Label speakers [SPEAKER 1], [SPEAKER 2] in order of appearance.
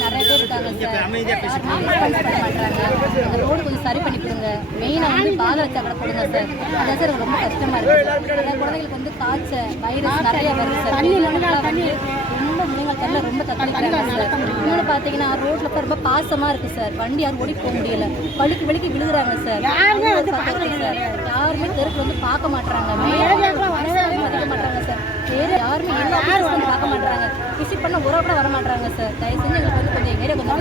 [SPEAKER 1] நிறைய பேர் இருக்காங்க சார். ரோடு கொஞ்சம் சரி மெயினாக வந்து பாதரட்சா கடை கொடுங்க சார். அதான் சார் ரொம்ப கஷ்டமா இருக்கு சார். நிறைய குழந்தைகளுக்கு வந்து காய்ச்சல் வைரஸ் நிறைய வருது சார். வந்து ரொம்ப முனைங்கள் தள்ள ரொம்ப தத்தளிக்கிறாங்க சார். இன்னொன்று பார்த்தீங்கன்னா ரோட்ல இப்போ ரொம்ப பாசமா இருக்கு சார். வண்டி யாரும் ஓடி போக முடியல. வலிக்கு வலிக்கு விழுகுறாங்க சார். யாருமே வந்து சார். யாருமே தெருக்கு வந்து பார்க்க மாட்டாங்க மதிக்க மாட்டாங்க சார். வேற யாருமே எல்லா ஆஃபீஸும் வந்து பார்க்க மாட்டாங்க விசிட் பண்ண உறவு கூட வர மாட்டாங்க சார். தயவு செஞ்சு எங்களுக்கு வந்து கொஞ்சம் ஏரியா கொஞ்சம்